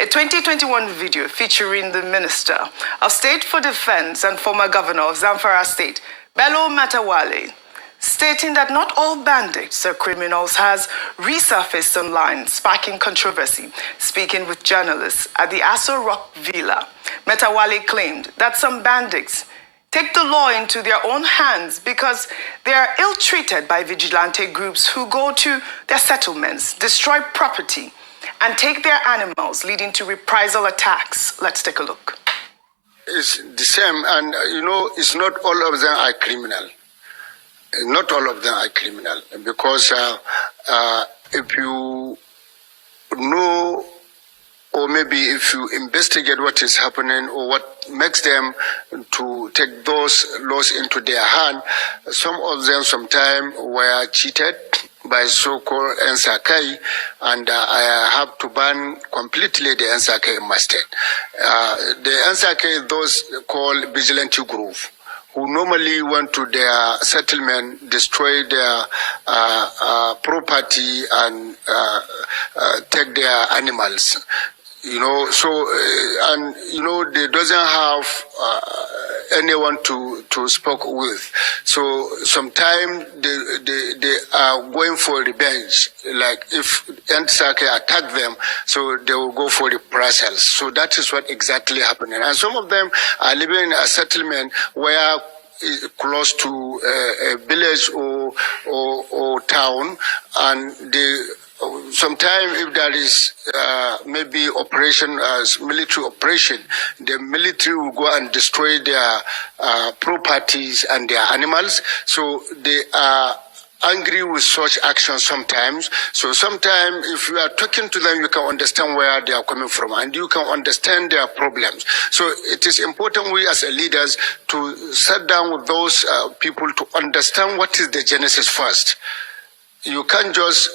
A 2021 video featuring the Minister of State for Defense and former governor of Zanfara State, Bello Matawalle, stating that not all bandits are criminals, has resurfaced online, sparking controversy. Speaking with journalists at the Aso Rock Villa, Matawalle claimed that some bandits take the law into their own hands because they are ill-treated by vigilante groups who go to their settlements, destroy property, and take their animals, leading to reprisal attacks. Let's take a look. It's the same, and it's not all of them are criminal. Not all of them are criminal, because if you know, or maybe if you investigate what is happening or what makes them to take those laws into their hand, some of them sometimes were cheated by so-called Nsakai, and I have to ban completely the Nsakai in my state. The Nsakai, those called vigilante group, who normally went to their settlement, destroy their property and take their animals. They doesn't have anyone to speak with. So sometimes they are going for revenge. Like if Ntsake attack them, so they will go for reprisals. So that is what exactly happening. And some of them are living in a settlement where close to a village or town, and they sometimes if there is maybe operation as military operation, the military will go and destroy their properties and their animals. So they are angry with such actions sometimes. So sometimes if you are talking to them, you can understand where they are coming from and you can understand their problems. So it is important we as leaders to sit down with those people to understand what is the genesis first. You can't just,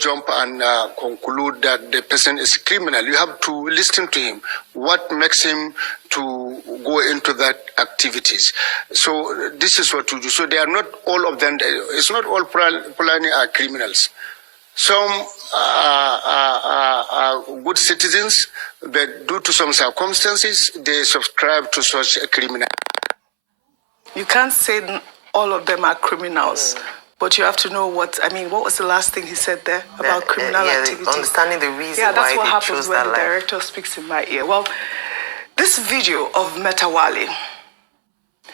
jump and conclude that the person is criminal. You have to listen to him. What makes him to go into that activities? So this is what to do. So they are not all of them. It's not all Fulani are criminals. Some are good citizens, but due to some circumstances, they subscribe to such a criminal. You can't say all of them are criminals. But you have to know what was the last thing he said there about criminal activity? Understanding the reason why that's what they happens chose when that the life. director speaks in my ear. Well, this video of Matawalle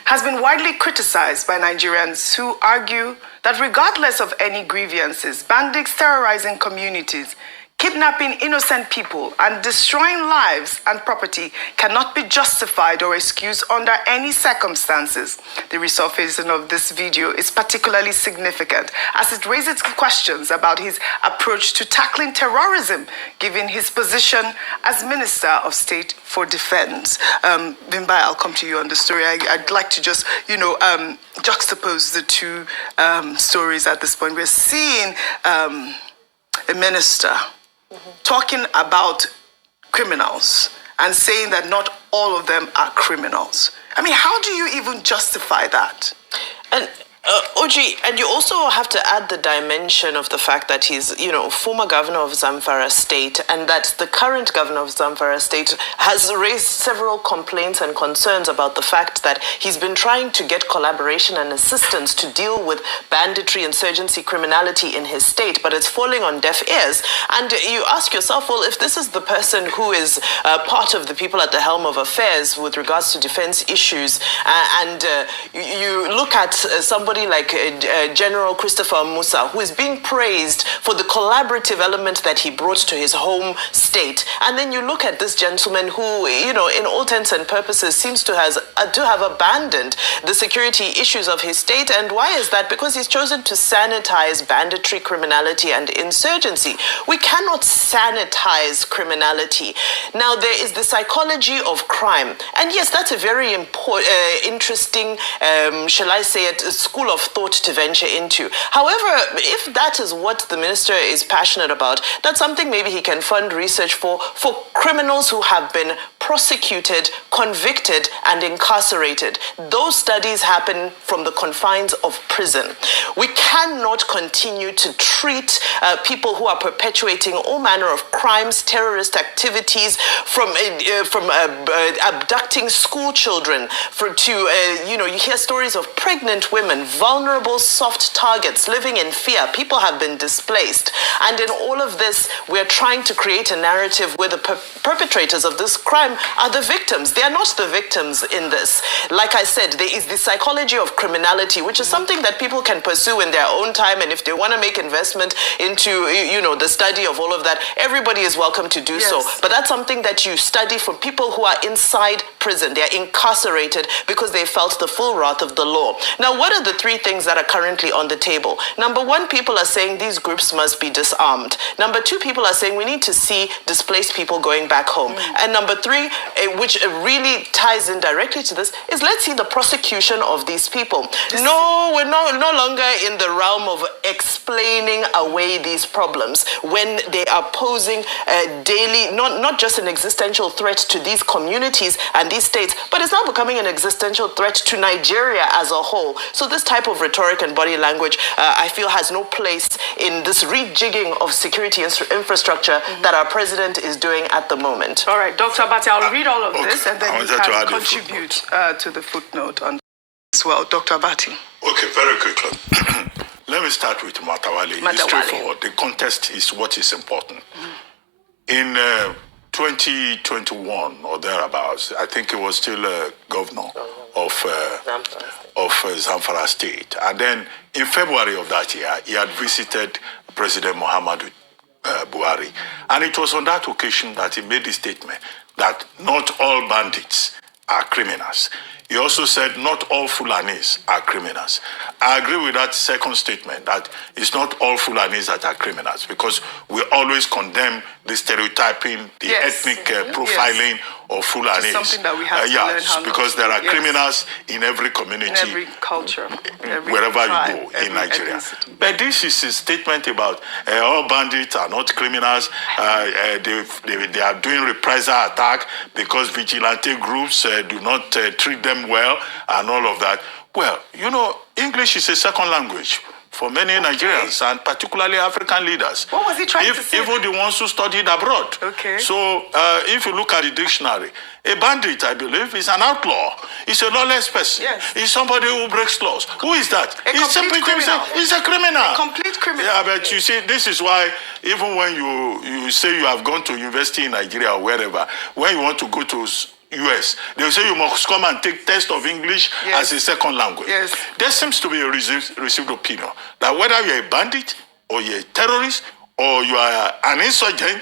has been widely criticized by Nigerians who argue that regardless of any grievances, bandits terrorizing communities, kidnapping innocent people, and destroying lives and property cannot be justified or excused under any circumstances. The resurfacing of this video is particularly significant as it raises questions about his approach to tackling terrorism, given his position as Minister of State for Defense. Bimbai, I'll come to you on the story. I'd like to just, juxtapose the two stories at this point. We're seeing a minister talking about criminals and saying that not all of them are criminals. How do you even justify that? And Oji, and you also have to add the dimension of the fact that he's, former governor of Zanfara State, and that the current governor of Zanfara State has raised several complaints and concerns about the fact that he's been trying to get collaboration and assistance to deal with banditry, insurgency, criminality in his state, but it's falling on deaf ears. And you ask yourself, well, if this is the person who is part of the people at the helm of affairs with regards to defense issues, and you look at somebody like General Christopher Musa, who is being praised for the collaborative element that he brought to his home state. And then you look at this gentleman who, in all intents and purposes, seems to have abandoned the security issues of his state. And why is that? Because he's chosen to sanitize banditry, criminality, and insurgency. We cannot sanitize criminality. Now, there is the psychology of crime. And yes, that's a very interesting, shall I say it, school of thought to venture into. However, if that is what the minister is passionate about, that's something maybe he can fund research for criminals who have been prosecuted, convicted, and incarcerated. Those studies happen from the confines of prison. We cannot continue to treat people who are perpetuating all manner of crimes, terrorist activities, from abducting school children, you hear stories of pregnant women, vulnerable, soft targets living in fear. People have been displaced. And in all of this, we're trying to create a narrative where the perpetrators of this crime are the victims. They are not the victims in this. Like I said, there is the psychology of criminality, which is something that people can pursue in their own time. And if they want to make investment into, the study of all of that, everybody is welcome to do so. But that's something that you study for people who are inside prison. They're incarcerated because they felt the full wrath of the law. Now, what are the three things that are currently on the table? Number one, people are saying these groups must be disarmed. Number two, people are saying we need to see displaced people going back home. And number three, which really ties in directly to this, is let's see the prosecution of these people. No, we're no longer in the realm of explaining away these problems when they are posing daily, not just an existential threat to these communities and these states, but it's now becoming an existential threat to Nigeria as a whole. So this type of rhetoric and body language, I feel, has no place in this rejigging of security infrastructure that our president is doing at the moment. All right, Dr. Abati, I'll read all of this and then you can contribute to the footnote on as well. Dr. Abati. Okay, very quickly. Let me start with Matawalle. It's straightforward. The context is what is important. In 2021 or thereabouts, I think he was still governor of Zanfara State. And then in February of that year, he had visited President Muhammadu Buhari. And it was on that occasion that he made the statement that not all bandits are criminals. He also said not all Fulanis are criminals. I agree with that second statement, that it's not all Fulanis that are criminals, because we always condemn the stereotyping, the ethnic profiling of Fulanis. Something that we have to learn how because there are criminals in every community, in every culture, wherever you go in Nigeria. But this is a statement about all bandits are not criminals. They are doing reprisal attack because vigilante groups do not treat them well and all of that. Well, English is a second language for many Nigerians, and particularly African leaders. What was he trying to say? Even the ones who studied abroad. Okay. So if you look at the dictionary, a bandit, I believe, is an outlaw. He's a lawless person. Yes. He's somebody who breaks laws. Who is that? He's a criminal. He's a criminal. A complete criminal. Yeah, but you see, this is why even when you say you have gone to university in Nigeria or wherever, when you want to go to US, they will say you must come and take test of English as a second language. Yes. There seems to be a received opinion that whether you're a bandit or you're a terrorist or you are an insurgent,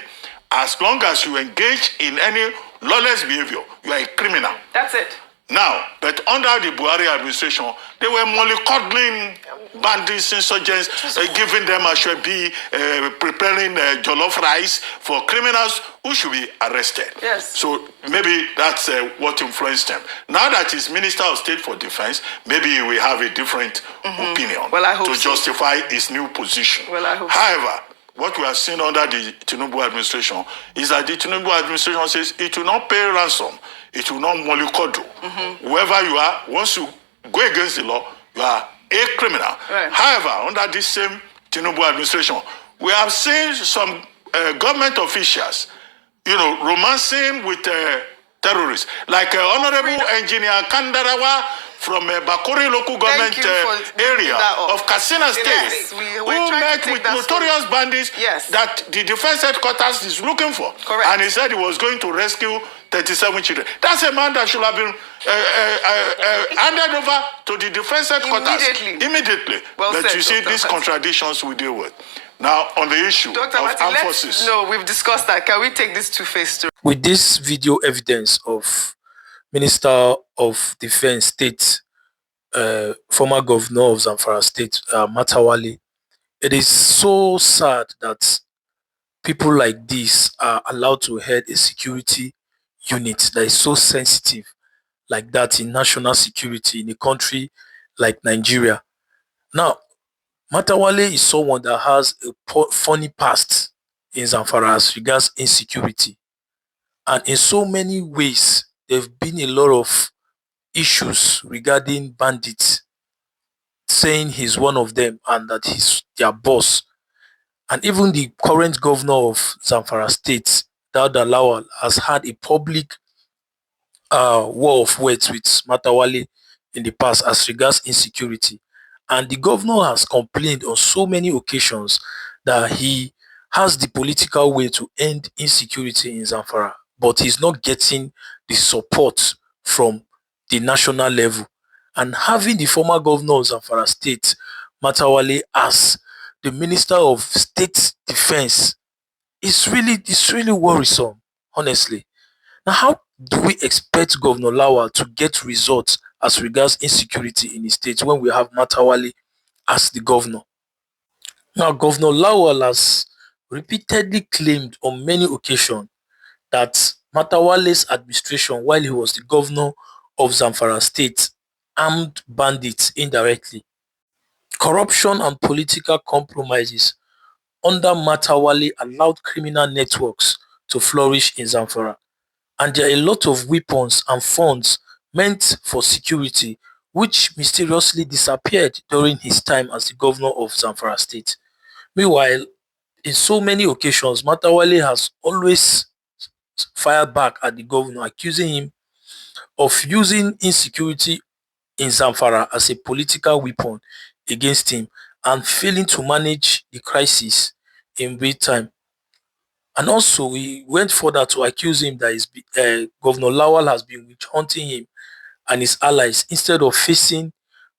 as long as you engage in any lawless behavior, you are a criminal. That's it. Now, but under the Buhari administration, they were mollycoddling bandits, insurgents, giving them ashwebi, preparing jollof rice for criminals who should be arrested. Yes. So maybe that's what influenced them. Now that he's Minister of State for Defense, maybe we have a different opinion to justify his new position. Well, I hope However, what we have seen under the Tinubu administration is that the Tinubu administration says it will not pay ransom, it will not mollycoddle. Whoever you are, once you go against the law, you are a criminal. Right. However, under this same Tinubu administration, we have seen some government officials, romancing with terrorists, like Honorable Engineer Kandarawa from Bakori local government area of Katsina State, yes, who met with notorious bandits that the defense headquarters is looking for. Correct. And he said he was going to rescue 37 children. That's a man that should have been handed over to the defense headquarters immediately. Well but said, you see, Dr. these Abati. Contradictions we deal with. Now, on the issue Dr. of Abati, armed forces. No, we've discussed that. Can we take this two-faced story? With this video evidence of Minister of Defense State, former governor of Zanfara State, Matawalle, it is so sad that people like this are allowed to head a security unit that is so sensitive like that in national security in a country like Nigeria. Now, Matawalle is someone that has a funny past in Zamfara as regards insecurity. And in so many ways, there have been a lot of issues regarding bandits, saying he's one of them and that he's their boss. And even the current governor of Zamfara State, Dauda Lawal, has had a public war of words with Matawalle in the past as regards insecurity. And the governor has complained on so many occasions that he has the political way to end insecurity in Zamfara, but he's not getting the support from the national level. And having the former governor of Zamfara State, Matawalle, as the Minister of State Defense is really worrisome, honestly. Now, how do we expect Governor Lawal to get results as regards insecurity in the state when we have Matawalle as the governor? Now, Governor Lawal has repeatedly claimed on many occasions that Matawalle's administration, while he was the governor of Zamfara State, armed bandits indirectly. Corruption and political compromises under Matawalle allowed criminal networks to flourish in Zamfara. And there are a lot of weapons and funds meant for security which mysteriously disappeared during his time as the governor of Zamfara State. Meanwhile, in so many occasions, Matawalle has always fired back at the governor, accusing him of using insecurity in Zamfara as a political weapon against him and failing to manage the crisis in real time. And also, he went further to accuse him that Governor Lawal has been witch hunting him and his allies instead of facing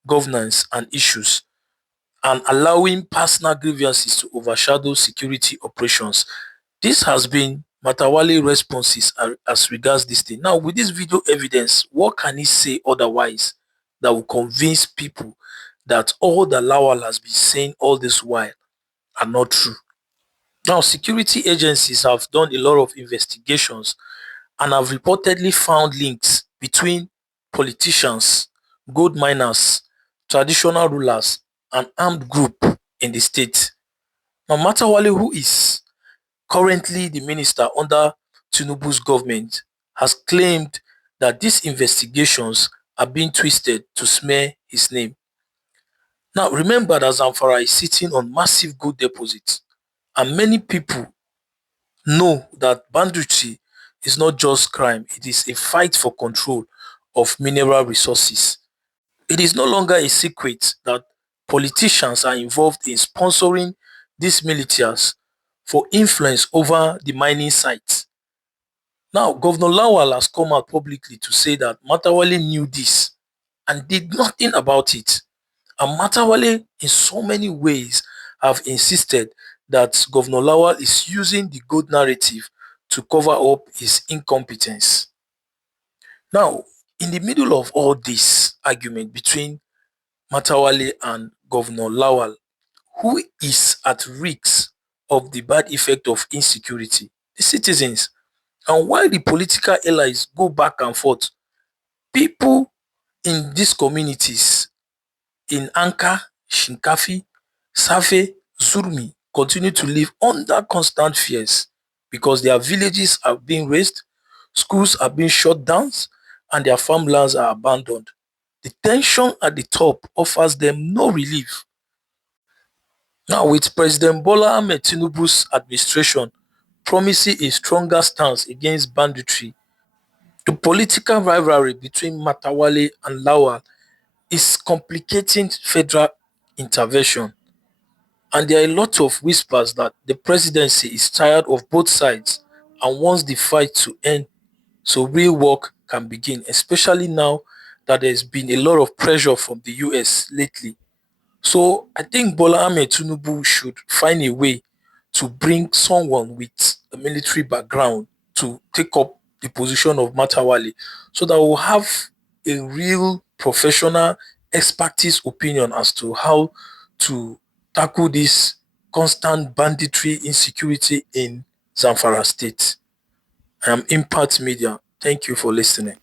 governance and issues and allowing personal grievances to overshadow security operations. This has been Matawalle responses as regards this thing. Now, with this video evidence, what can he say otherwise that will convince people that all that Lawal has been saying all this while are not true? Now, security agencies have done a lot of investigations and have reportedly found links between politicians, gold miners, traditional rulers, and armed group in the state. Now, Matawalle, who is currently the minister under Tinubu's government, has claimed that these investigations are being twisted to smear his name. Now, remember that Zamfara is sitting on massive gold deposits, and many people know that banditry is not just crime, it is a fight for control of mineral resources. It is no longer a secret that politicians are involved in sponsoring these militias for influence over the mining sites. Now, Governor Lawal has come out publicly to say that Matawalle knew this and did nothing about it. And Matawalle, in so many ways, have insisted that Governor Lawal is using the good narrative to cover up his incompetence. Now, in the middle of all this argument between Matawalle and Governor Lawal, who is at risk of the bad effect of insecurity? The citizens. And while the political allies go back and forth, people in these communities in Anka, Shinkafi, Safe, Zurmi continue to live under constant fears because their villages are being razed, schools are being shut down, and their farmlands are abandoned. The tension at the top offers them no relief. Now, with President Bola Ahmed Tinubu's administration promising a stronger stance against banditry, the political rivalry between Matawalle and Lawal is complicating federal intervention. And there are a lot of whispers that the presidency is tired of both sides and wants the fight to end so real work can begin, especially now that there's been a lot of pressure from the US lately. So I think Bola Ahmed Tinubu should find a way to bring someone with a military background to take up the position of Matawalle so that we'll have a real professional expertise opinion as to how to tackle this constant banditry insecurity in Zamfara State. I am Impact Media. Thank you for listening.